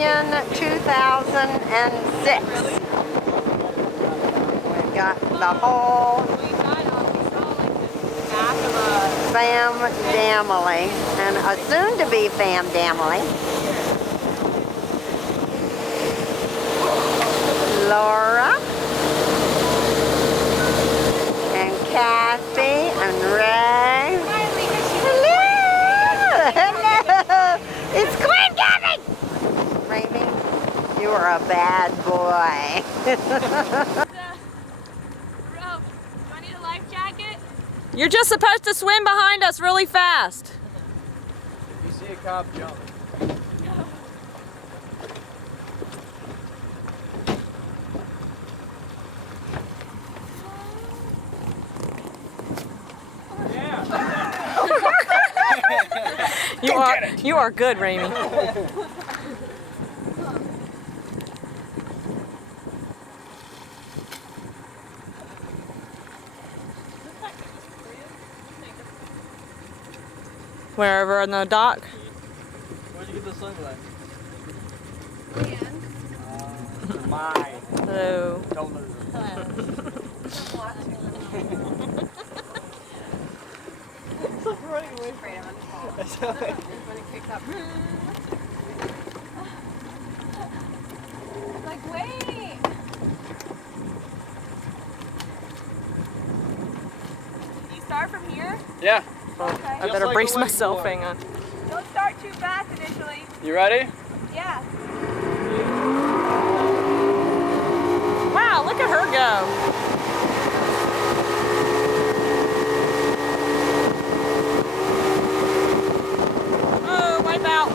Union 2006. We've got the whole Fam-family and a soon-to-be Fam-family. Laura and Kathy and Ray. Hello! Hello! It's Glenn coming! Raymond, you are a bad boy. Rope. Do I need a life jacket? You're just supposed to swim behind us really fast. If you see a cop, jump. You are good, Raimi. Wherever on the dock. Where'd you get the sunglasses? Mine. Hello. Don't lose them. Running away from him. Like, wait. You start from here? Yeah. Okay. I better brace myself. Hang on. Don't start too fast initially. You ready? Yeah. Wow, look at her go. Oh, wipe out.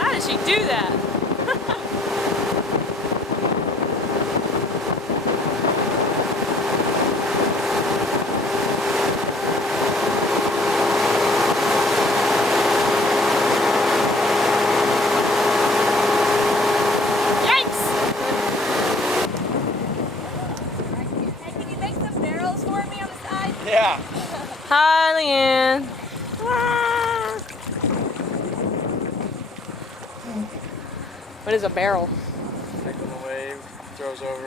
How did she do that? Yikes! Hey, can you make some barrels for me on the side? Yeah. Hi, Leanne. What is a barrel? Like when the wave throws over.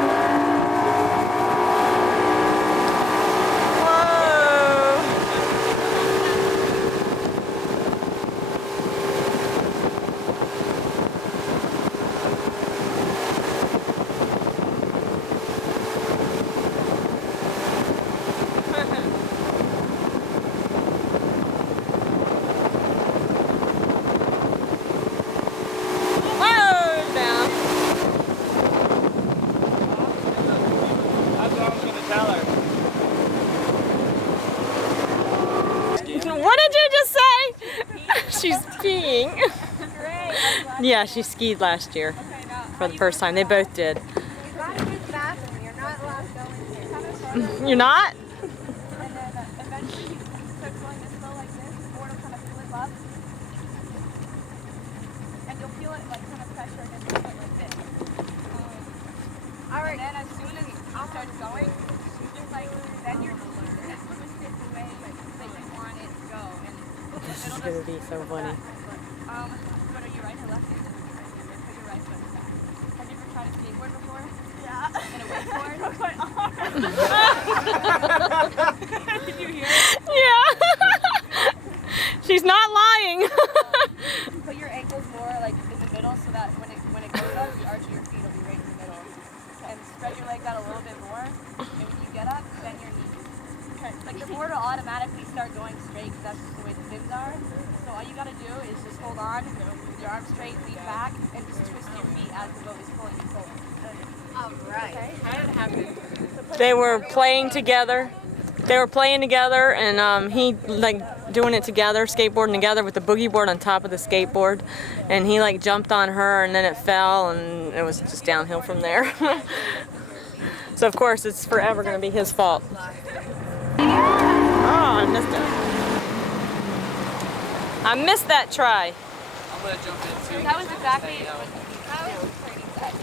That's what I was gonna tell her. What did you just say? She's skiing. Great. Yeah, she skied last year Okay, now, for the first time. They both did. you gotta use the bathroom. You're not allowed to go in here. Kind of start over. You're not? And then eventually you start going this slow like this, the board will kind of flip up. And you'll feel it like kind of pressure against your foot like this. Alright. And then as soon as it starts going, just like, then you're just twist it the way that you want it to go. And This is it'll going to just be so funny. but are you right or left-handed? Put your right foot back. Have you ever tried a skateboard before? Yeah. In a wakeboard? Broke my arm. Did you hear it? Yeah. She's not lying. Put your ankles more like in the middle so that when it goes up, the arch of your feet will be right in the middle. And spread your legs out a little bit more. And when you get up, bend your knees. Like the board will automatically start going straight because that's just the way the pins are. So all you gotta do is just hold on with your arms straight, lean back, and just twist your feet as the boat is pulling you forward. All right. Okay? How did it happen? They were playing together. They were playing together, and he like doing it together, skateboarding together with the boogie board on top of the skateboard, and he like jumped on her, and then it fell, and it was just downhill from there. So of course it's forever going to be his fault. Oh, I missed it. I missed that try. I'm gonna jump in too. That was exactly what I was training said.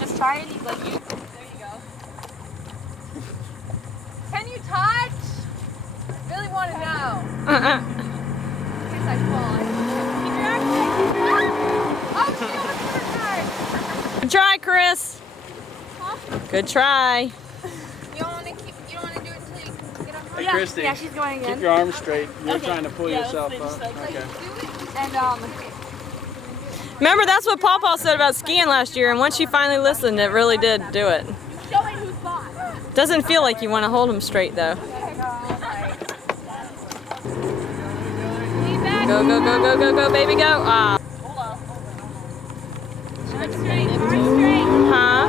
Just try and like you. There you go. Can you touch? Really want to know. In case I fall. Keep your action. Oh, shoot, what's your Good try, Chris. Huh? Good try. You don't want to do it until you get up. Hey, Christy. Yeah, she's going again. Keep your arms straight. You're Okay. trying to pull yourself let's up. just, like, Okay. do it and Remember, that's what Pawpaw said about skiing last year, and once you finally listened, it really did do it. showing who's boss. Doesn't feel like you want to hold him straight, though. Go, go, go, go, go, go, baby, go. Ah. Arm straight, arm straight. Huh?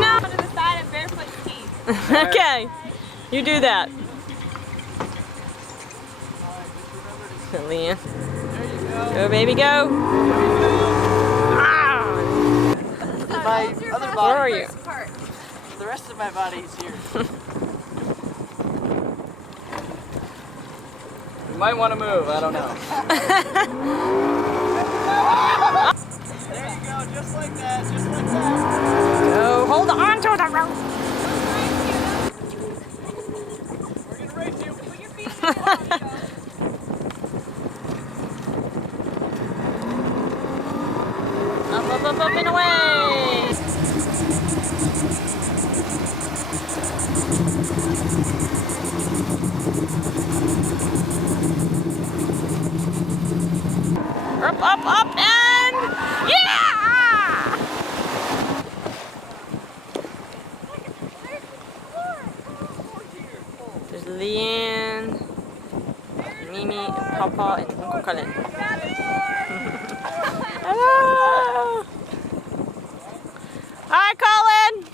No. To the side of barefoot ski. Okay. You do that. Leanne. Go, baby, go. Ah. My other Where body. are you? The rest of my body is here. You might want to move. I don't know. There you go. Just like that. Just like that. Go. Hold on to the rope. We're gonna race you. Put your feet in the water. Up, up, up, up, and away. Up, up, and yeah! There's Leanne, Mimi, Pawpaw, and Uncle Cullen. Hello! Hi, Colin!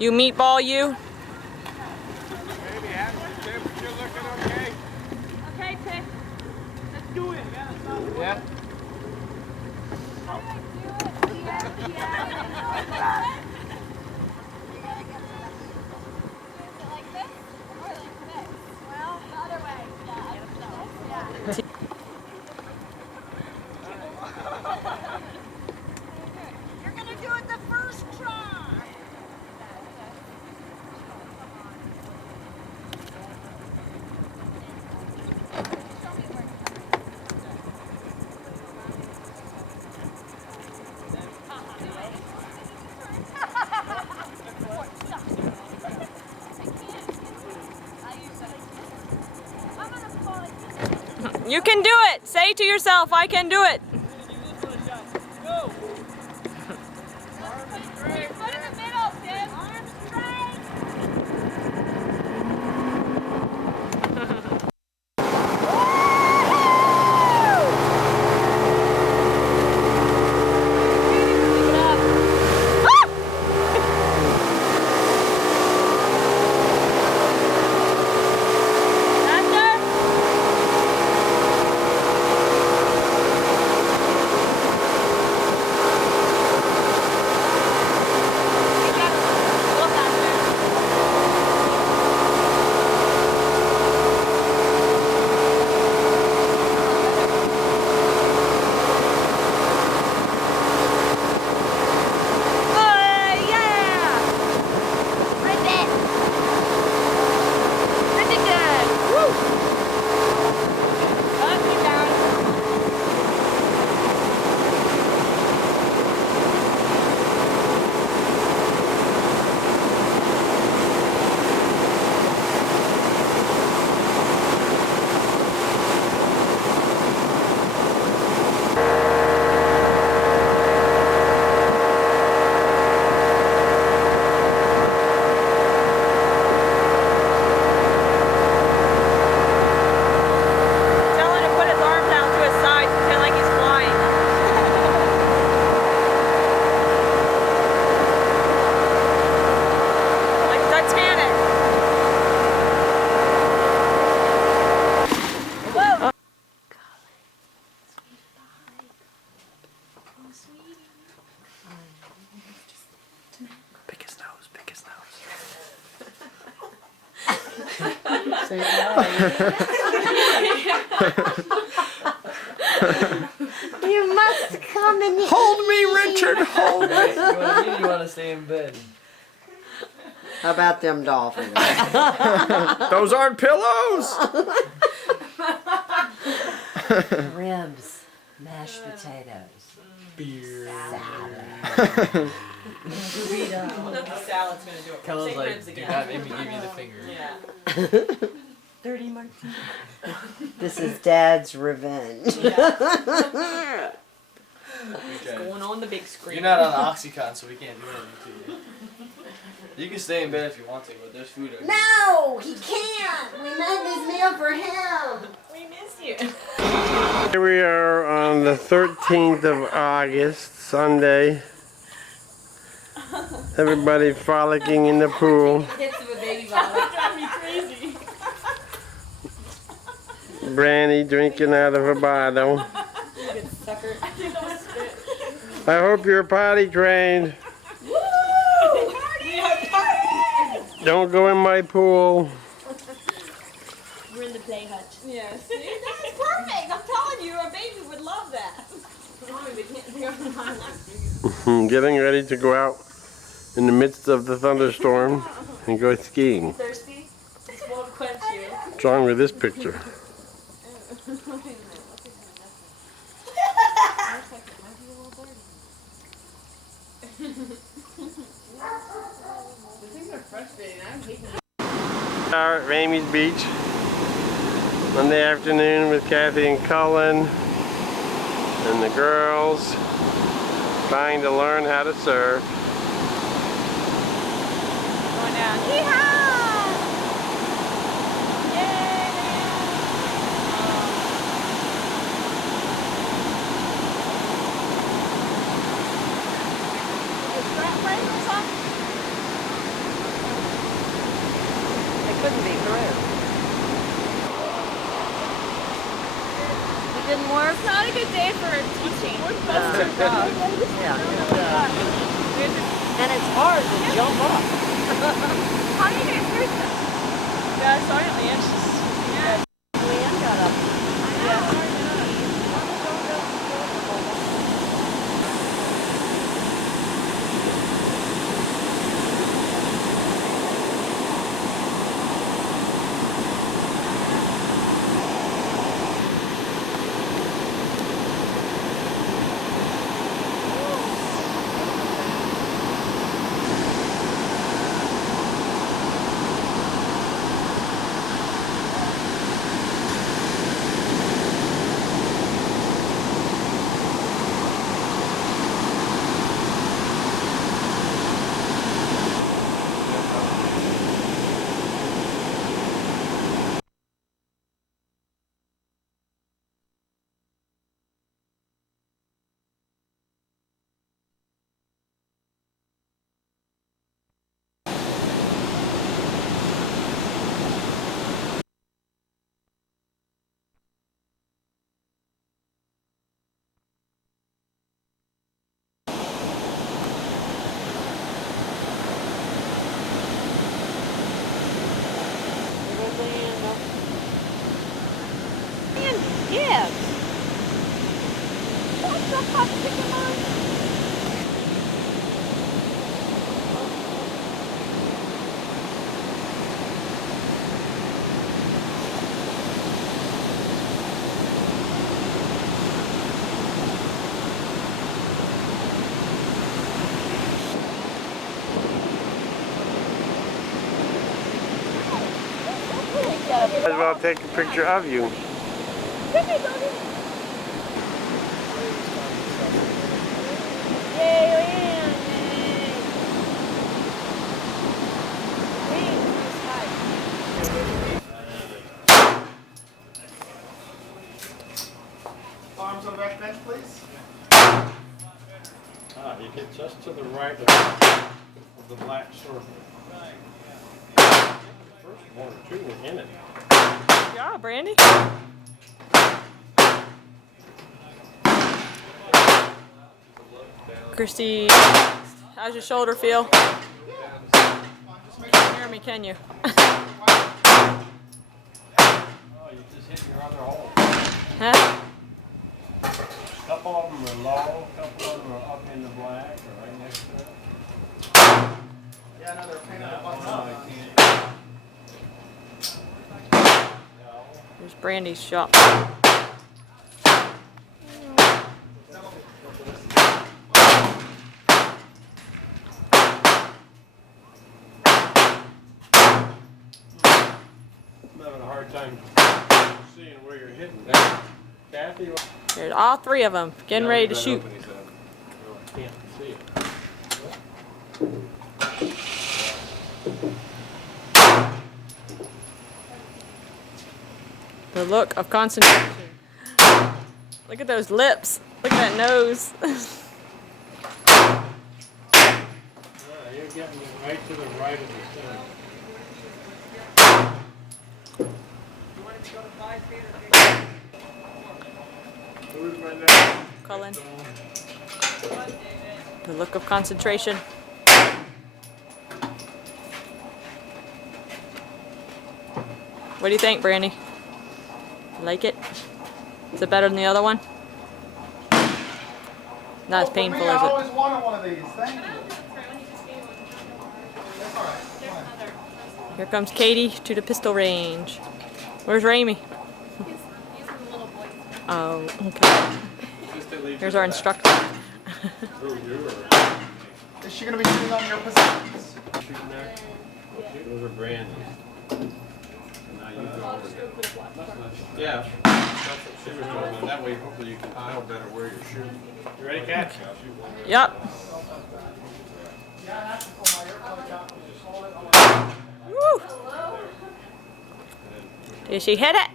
You meatball, you? Baby, how's the temperature looking okay? Okay, Tick. Let's do it. Yeah. You're gonna do it the first try. You can do it! Say to yourself, I can do it! Go. Put your foot in the middle, Tim. Arms straight. Pick his nose, pick his nose. Say hi. You must come and Hold me, Richard, hold me. You want to stay in bed. How about them dolphins? Those aren't pillows. Ribs, mashed potatoes, Beer. salad. The salad's gonna do it. Kellen's Say like, ribs dude, again. that made me give you the finger. Yeah. 30 martinis. This is Dad's revenge. Going on the big screen. You're not on Oxycontin, so we can't do anything to you. You can stay in bed if you want to, but there's food over here. No, he can't. We made this meal for him. We miss you. Here we are on the 13th of August, Sunday. Everybody frolicking in the pool. Brandy drinking out of a bottle. I hope you're potty trained. Don't go in my pool. We're in the play hut. Yeah, see? That's perfect. I'm telling you, a baby would love that. Getting ready to go out in the midst of the thunderstorm and go skiing. Thirsty? This won't quench you. What's wrong with this picture? Are at Ramey's Beach Monday afternoon with Kathy and Cullen and the girls trying to learn how to surf. Going down. Yeehaw! Yay! They couldn't be through. It didn't work? It's not a good day for teaching. Yeah. And it's hard to jump up. How do you guys do that? Yeah, sorry, Leanne. Leanne got up. Yes. What's the fuck chicken on? Might as well take a picture of you. Arms on the back bench, please. You get just to the right of the black circle. First one or two were in it. Good job, Brandy. Christy, how's your shoulder feel? You can't hear me, can you? Oh, you just hit your other hole. Huh? A couple of them are low, a couple of them are up in the black or right next to it. Yeah, no, they're painted up on One top. I can't. There's Brandy's shot. I'm having a hard time seeing where you're hitting. Kathy? There's all three of them getting ready to shoot. No, I can't see it. The look of concentration. Look at those lips. Look at that nose. Yeah, you're getting it right to the right of the center. Who's my next? Cullen. The look of concentration. What do you think, Brandy? You like it? Is it better than the other one? Not as painful, For me, I is it? always wanted one of these. Thank you. That's all right. Fine. Here comes Katie to the pistol range. Where's Ramey? He's with the little boys. Oh, okay. Here's our instructor. Is she going to be sitting on your positions? Shooting there? Those are Brandy's. Now you go over there. Yeah. That's what she was doing. And that way, hopefully, you can know better where you're shooting. You ready, Kat? Yep. Woo! Did she hit it?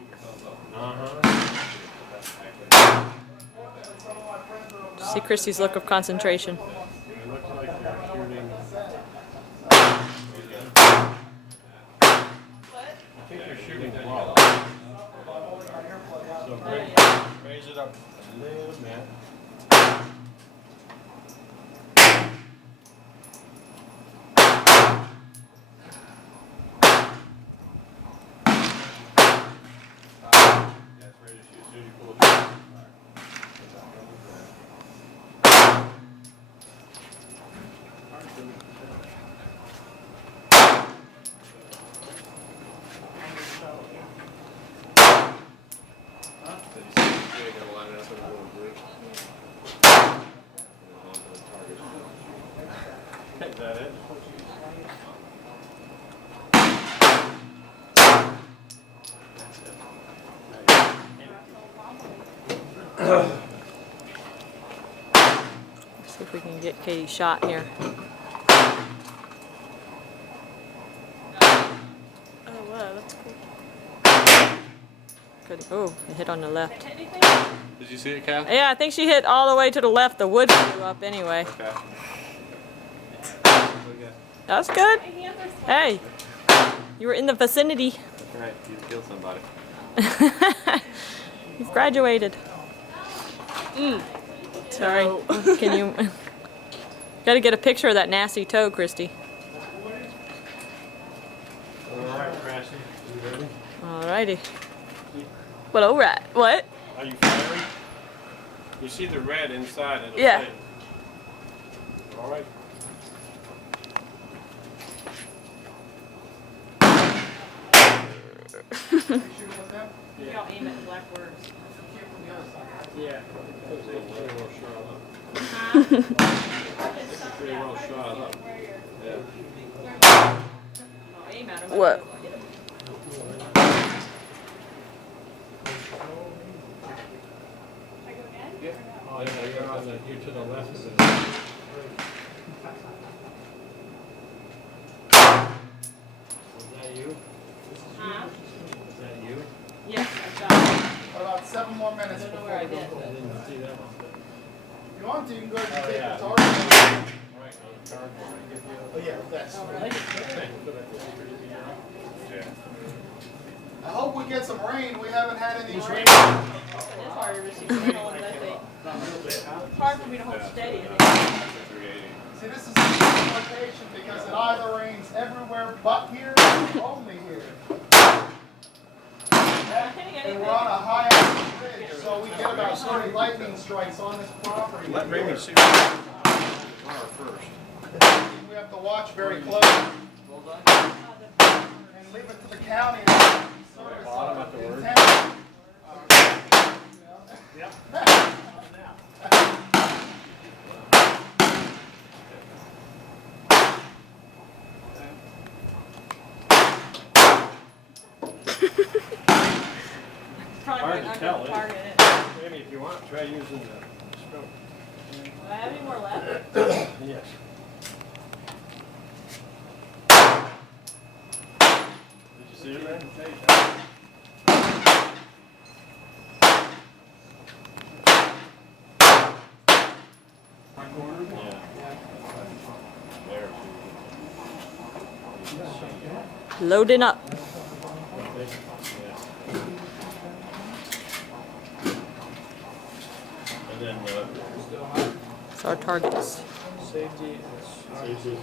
See Christy's look of concentration. It looks like you're shooting. I think you're shooting low. So raise it up a little bit. That's ready to shoot. As soon as you pull it back. Is that it? See if we can get Katie's shot here. Oh wow, that's cool. Good. Oh, it hit on the left. Did you see it, Cal? Yeah, I think she hit all the way to the left. The wood flew up anyway. Okay. That's good. Hey, you were in the vicinity. That's right. You killed somebody. You've graduated. Sorry. Can you? Got to get a picture of that nasty toe, Christy. Alright, Crashy. You ready? Alrighty. Well, alright. What? Are you firing? You see the red inside of the Yeah. thing. Alright. Y'all aim at the black words. Yeah. Pretty well shot up. Pretty well shot up. Yeah. Aim at them. What? Oh, yeah, you're to the left of it. Was that you? Was that you? Yes, I shot it. About 7 more minutes I don't know before where I we go. did. I didn't see that one. If you want to, you can go ahead and Oh, take yeah. the target. Right, on the cardboard. Oh, yeah, that's. Oh, really? Yeah. I hope we get some rain. We haven't had any rain. It's harder to see the one that I think. hard for me to hold steady. See, this is a good location because it either rains everywhere but here or only here. And we're on a high altitude ridge, so we get about 30 lightning strikes on this property. Let Raymond see tomorrow first. We have to watch very close. And leave it to the county. Bottom at the word. Hard to tell, Maybe if you want, try using the scope. Do I have any more left? Yes. Did you see it, man? Loading up. And then It's our targets. safety is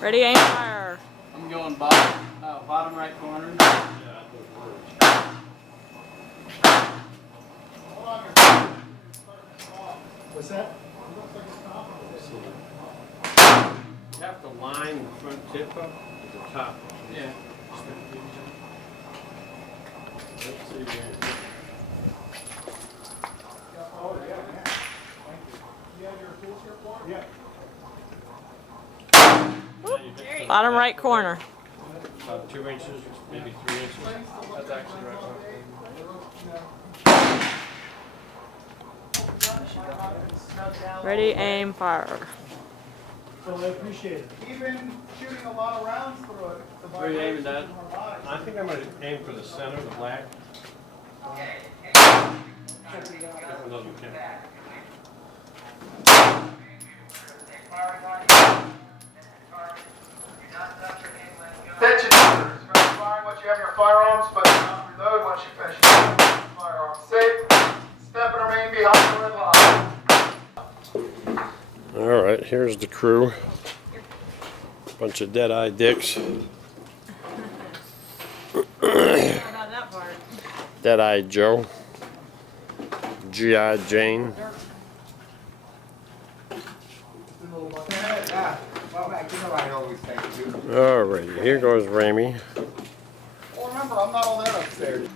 Ready, aim, fire. I'm going bottom right corner. What's that? You have to line the front tip up to the top. Yeah. Let's see here. Oh, yeah, man. Thank you. You have your tools here for it? Yeah. Bottom right corner. About 2 inches, maybe 3 inches. That's actually right. Ready, aim, fire. So I appreciate it. Even shooting a lot of rounds through it. Where are you aiming, Dad? I think I'm going to aim for the center, the black. Another can. Attention, you're firing once you have your firearms, but do not reload once you finish your firearms. Safe. Step and remain behind the red line. All right, here's the crew. Bunch of dead-eyed dicks. Dead-eyed Joe. G.I. Jane. All right, here goes Ramey. Well, remember, I'm not on that upstairs.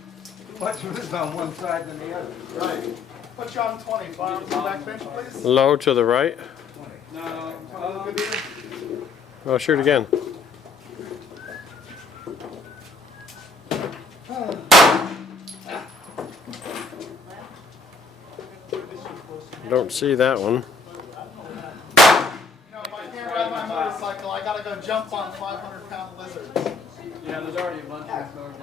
Much of this on one side than the other. Right. Put you on 20. Firearms on the back bench, please. Low to the right. No. Good either. Oh, shoot again. Don't see that one. You know, if I can't ride my motorcycle, I gotta go jump on 500-pound lizards. Yeah, there's already a bunch of them.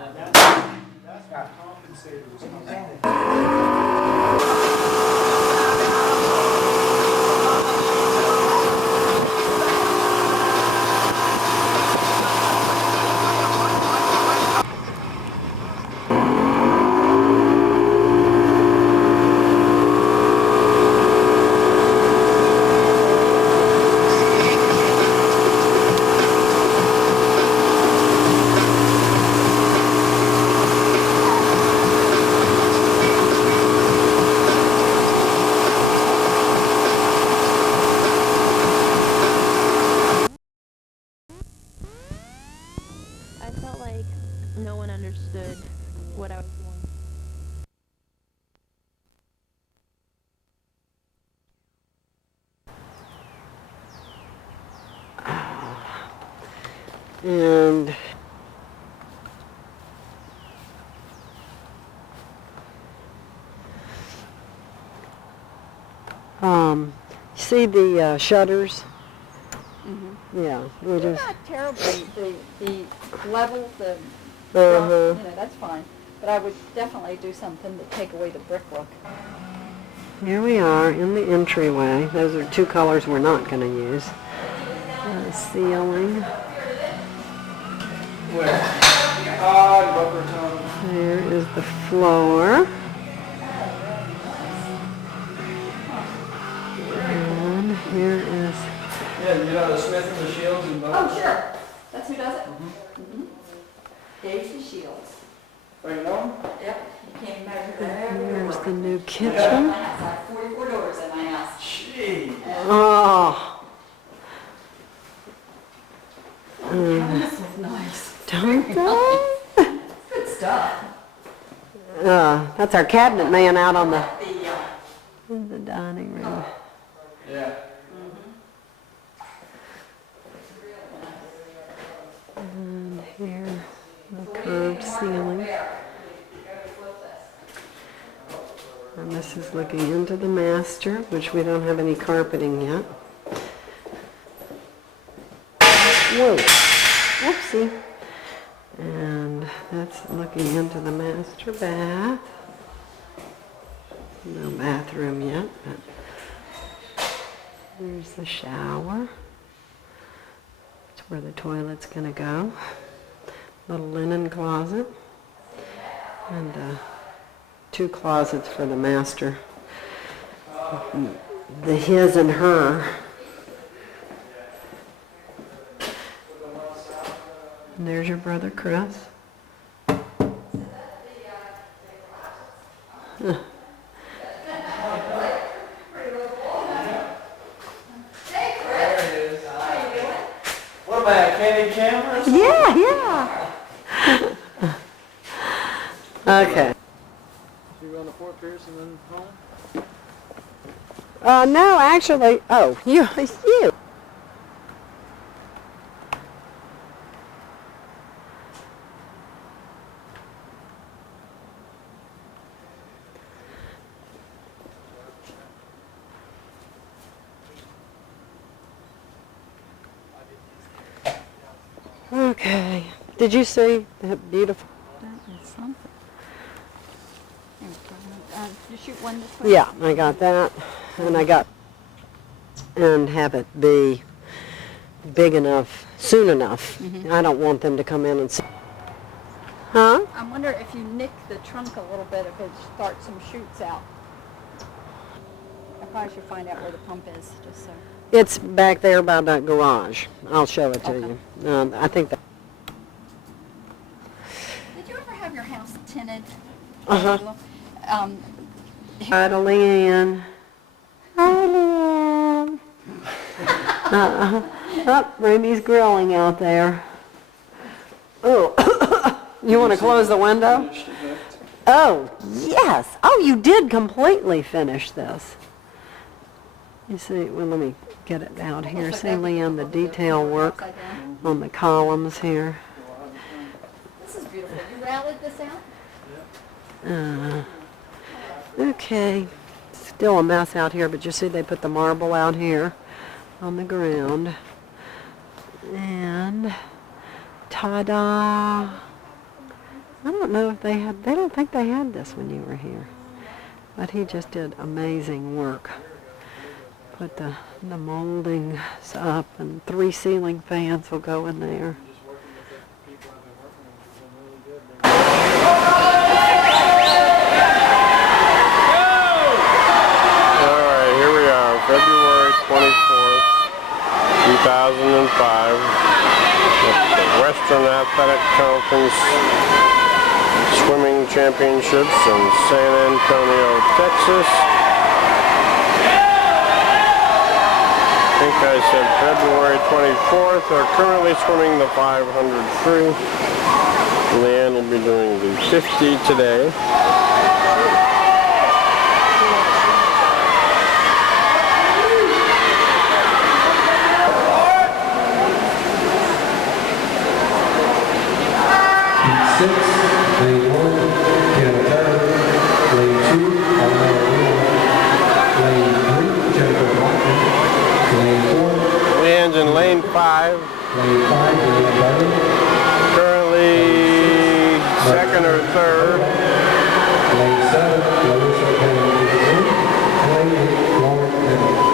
I felt like no one understood what I was doing. And see the shutters? Yeah, we They're just not terribly, the levels, the, uh-huh. you know, that's fine. But I would definitely do something to take away the brick look. Here we are in the entryway. Those are two colors we're not going to use. Ceiling. Where? the floor. And here is... Yeah, you know the Smith and the Shields and both. Oh, sure. That's who does it? Mm-hmm. Dave's the Shields. Oh, you know him? Yep. He came measure there. Here's the new My kitchen. house. I have 44 doors in my house. Gee. Oh. This is nice. Don't they? Good stuff. That's our cabinet man out on the The, in the dining room. Yeah. And here, the curved ceiling. And this is looking into the master, which we don't have any carpeting yet. Whoa, whoopsie. And that's looking into the master bath. No bathroom yet, but there's the shower. That's where the toilet's gonna go. Little linen closet. And 2 closets for the master. The his and her. And there's your brother Chris. What am I, a candid camera or something? Yeah. Okay. So you're going to Fort Pierce and then home? No, actually, oh, you. Okay. Did you see that beautiful? That is something. You shoot one this way? Yeah, I got that, and have it be big enough, soon enough. I don't want them to come in and see. Huh? I wonder if you nick the trunk a little bit, if it starts some shoots out. I probably should find out where the pump is, just so. It's back there by that garage. I'll show it to you. I think that. Did you ever have your house tinted? Uh-huh. Hi to Leanne. Hi, Leanne. Oh, Ramy's grilling out there. Oh, you want to close the window? Oh, yes. Oh, you did completely finish this. You see, well, let me get it out here. See, Leanne, the detail work on the columns here. This is beautiful. You routed this out? Okay, still a mess out here, but you see they put the marble out here on the ground. And ta-da! I don't know if they don't think they had this when you were here. But he just did amazing work. Put the moldings up, and 3 ceiling fans will go in there. February 24th, 2005, at the Western Athletic Conference Swimming Championships in San Antonio, Texas. I think I said February 24th. They're currently swimming the 500 free. Leanne will be doing the 50 today. Lane 1, Hannah Turner. Lane 2, Lane 3, Jennifer Blackman. Lane 4. Leanne's in lane 5. Lane 5, Leanne Butler. Currently second or third. Lane 7, Larissa Kennedy. Lane 8, Lauren Kennedy.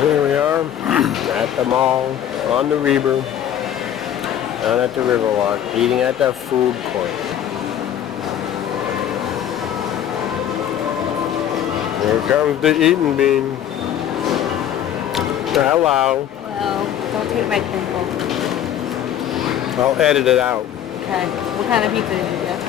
Here we are at the mall on the Reber. Down at the Riverwalk, eating at the food court. Here comes the eating bean. Hello. Well, don't take my pimple. I'll edit it out. Okay. What kind of pizza did you get?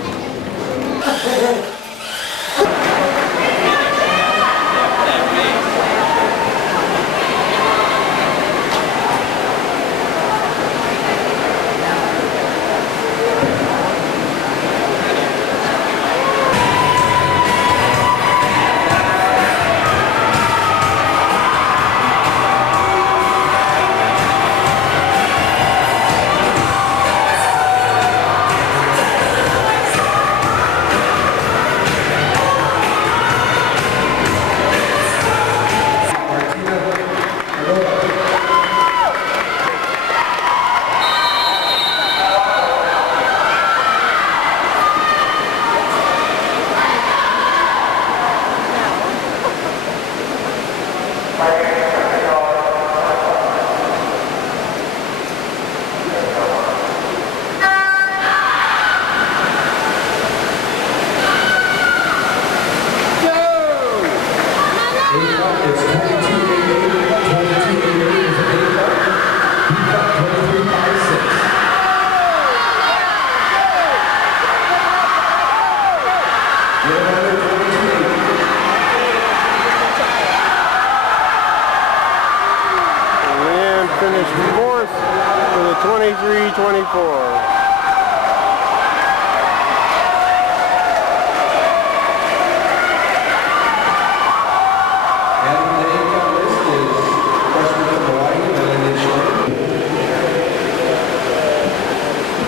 Finished fourth with a 23-24.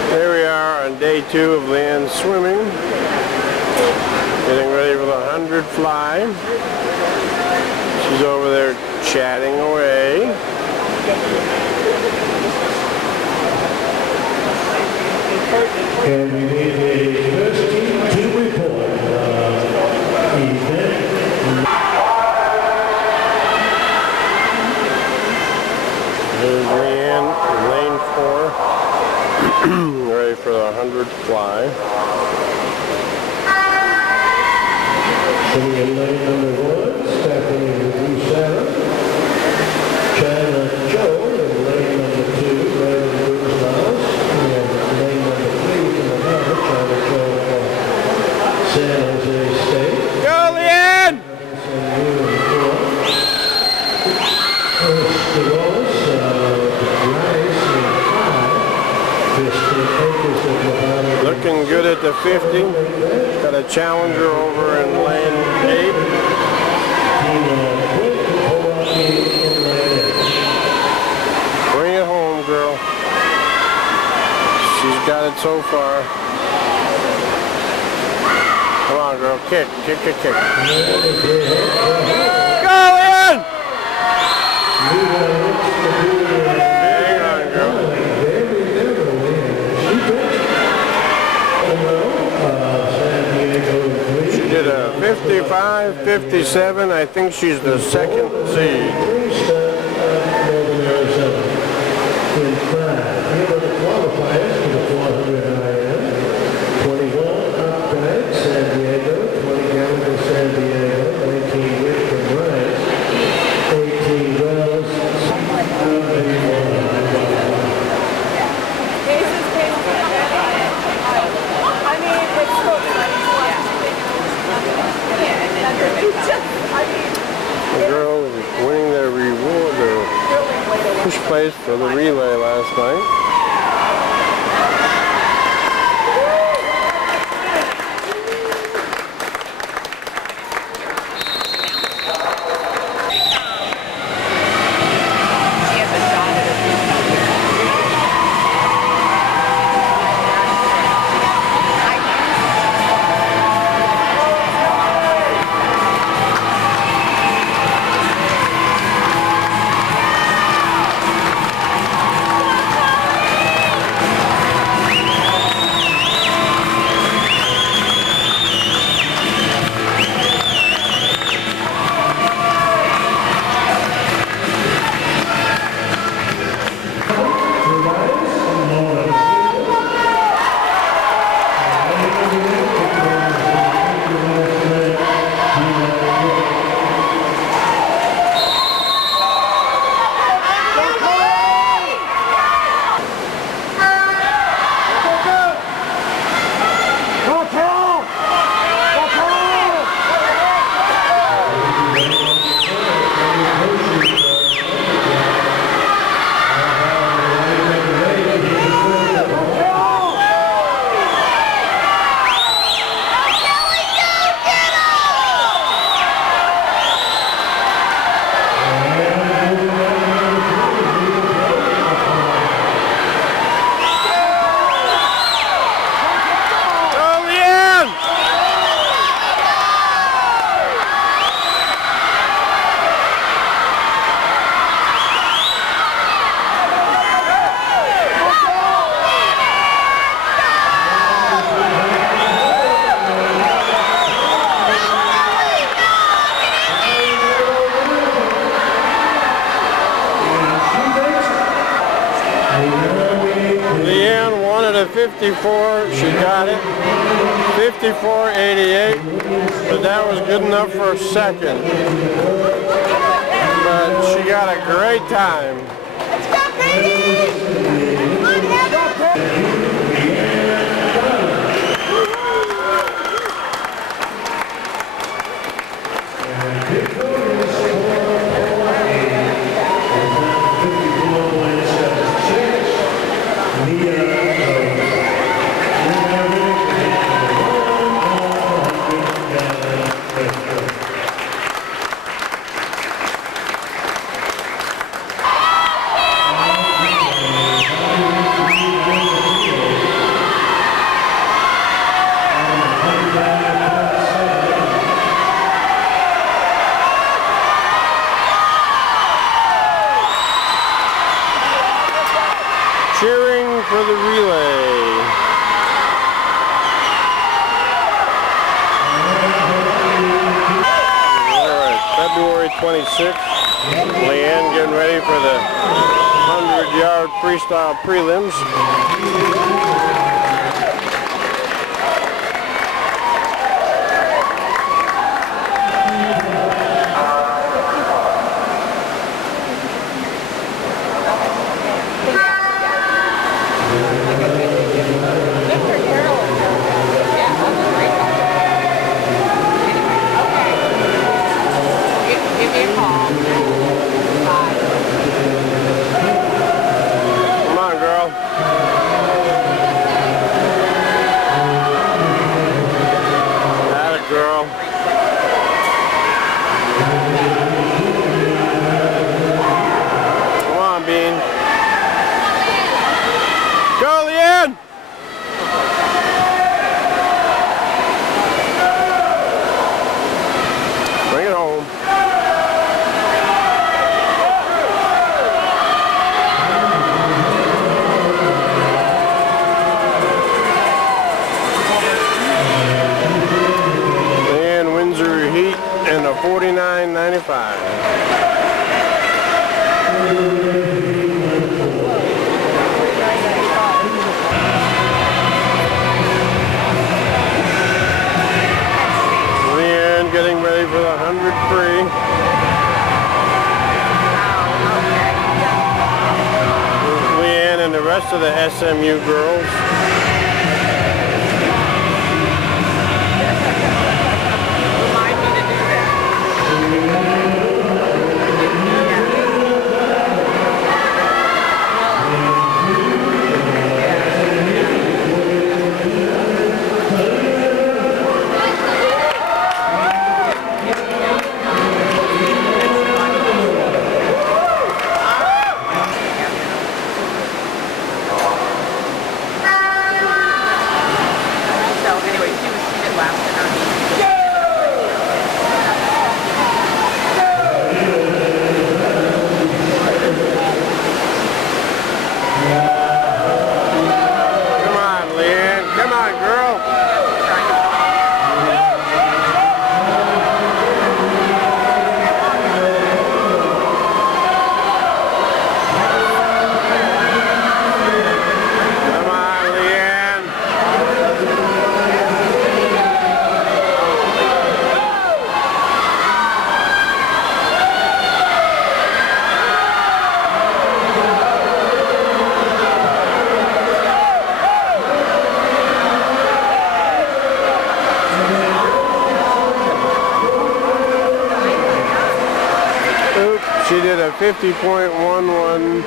There we are on day 2 of land swimming. Getting ready for the 100 fly. She's over there chatting away. And we need the first team to report. Here's Leanne, lane 4, ready for the 100 fly. Sitting in lane number 1, Stephanie Louise Sarah. China Joe in lane number 2, right in the British House. And lane number 3 from the Harbor, China Joe from San Jose State. Go, Leanne! Looking good at the 50. Got a challenger over in lane 8. Bring it home, girl. She's got it so far. Come on, girl. Kick, kick, kick, kick. Go in! Hang on, girl. She did a 55, 57. I think she's the second seed. The girl is winning their reward, their push place for the relay last night. Leanne wanted a 54. She got it. 54.88. But that was good enough for a second. But she got a great time. Let's go, baby! Come on, Heather! Cheering for the relay. Alright, February 26th. Leanne getting ready for the 100-yard freestyle prelims. Come on, girl. Atta girl. Come on, Bean. Go, Leanne! Bring it home. And Windsor Heat and a 49.95. Leanne getting ready for the 100 free. Leanne and the rest of the SMU girls. Come on, Leanne. Come on, girl. Come on, Leanne. Oops, she did a 50.11,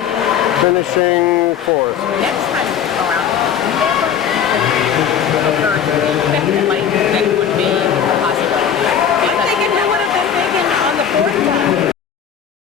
finishing fourth.